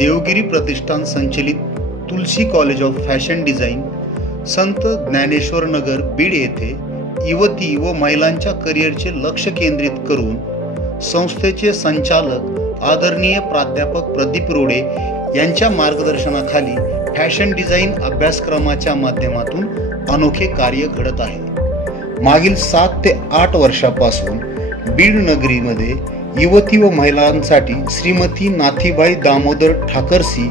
देवगिरी प्रतिष्ठान संचलित तुलसी college of fashion design, संत ज्ञानेश्वर नगर, बीड येथे युवती व महिलांच्या करिअरचे लक्ष केंद्रित करून संस्थेचे संचालक आदरणीय प्राध्यापक प्रदीप रोडे यांच्या मार्गदर्शनाखाली फॅशन डिझाईन अभ्यासक्रमाच्या माध्यमातून अनोखे कार्य घडत आहे। मागील 7 ते 8 वर्षापासून बीड नगरीमध्ये युवती व महिलांसाठी श्रीमती नाथीबाई दामोदर ठाकरसी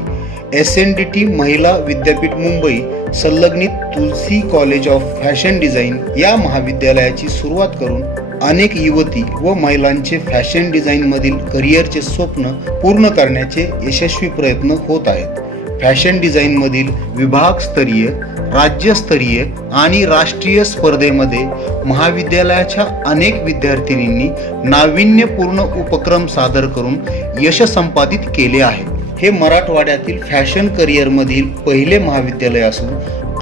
SNDT महिला विद्यापीठ मुंबई संलग्नित तुलसी कॉलेज ऑफ फॅशन डिझाईन या महाविद्यालयाची सुरुवात करून अनेक युवती व महिलांचे फॅशन डिझाईन मधील करिअरचे स्वप्न पूर्ण करण्याचे यशस्वी प्रयत्न होत आहेत। फॅशन डिझाईन मधील विभागस्तरीय, राज्यस्तरीय आणि राष्ट्रीय स्पर्धेमध्ये महाविद्यालयाच्या अनेक विद्यार्थिनींनी नाविन्यपूर्ण उपक्रम सादर करून यश संपादित केले आहे। हे मराठवाड्यातील फॅशन करिअरमधील पहिले महाविद्यालय असून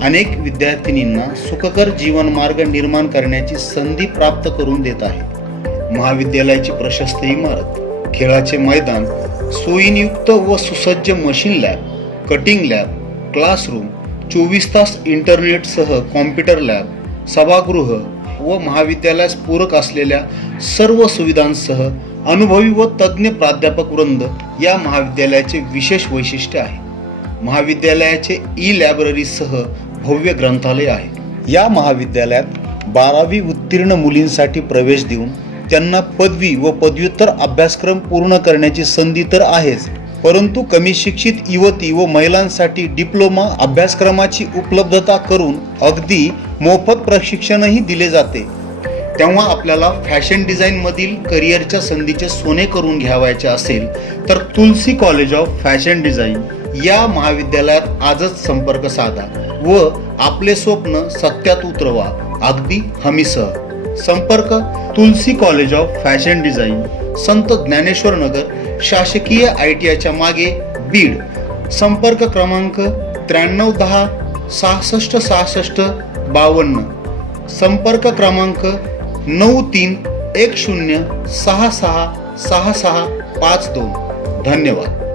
अनेक विद्यार्थिनींना सुखकर जीवनमार्ग निर्माण करण्याची संधी प्राप्त करून देत आहे। महाविद्यालयाची प्रशस्त इमारत, खेळाचे मैदान, सोयींयुक्त व सुसज्ज machine lab, cutting lab, classroom, 24 तास इंटरनेटसह कॉम्प्युटर लॅब, सभागृह व महाविद्यालयास पूरक असलेल्या सर्व सुविधांसह अनुभवी व तज्ज्ञ प्राध्यापक वृंद या महाविद्यालयाचे विशेष वैशिष्ट्य आहे। महाविद्यालयाचे ई-लायब्ररीसह भव्य ग्रंथालय आहे। या महाविद्यालयात 12वी उत्तीर्ण मुलींसाठी प्रवेश देऊन त्यांना पदवी व पदव्युत्तर अभ्यासक्रम पूर्ण करण्याची संधी तर आहेच, परंतु कमी शिक्षित युवती व महिलांसाठी डिप्लोमा अभ्यासक्रमाची उपलब्धता करून अगदी मोफत प्रशिक्षणही दिले जाते। तेव्हा आपल्याला फॅशन डिझाईन मधील करिअरच्या संधीचे सोने करून घ्यावायचे असेल तर तुलसी कॉलेज ऑफ फॅशन डिझाईन या महाविद्यालयात आजच संपर्क साधा व आपले स्वप्न सत्यात उतरवा, अगदी हमीसह। संपर्क तुलसी कॉलेज ऑफ फॅशन डिझाईन, संत ज्ञानेश्वर नगर, शासकीय ITIच्या मागे, बीड। संपर्क क्रमांक 9310 66 66 52। संपर्क क्रमांक 9310 66 6652। धन्यवाद।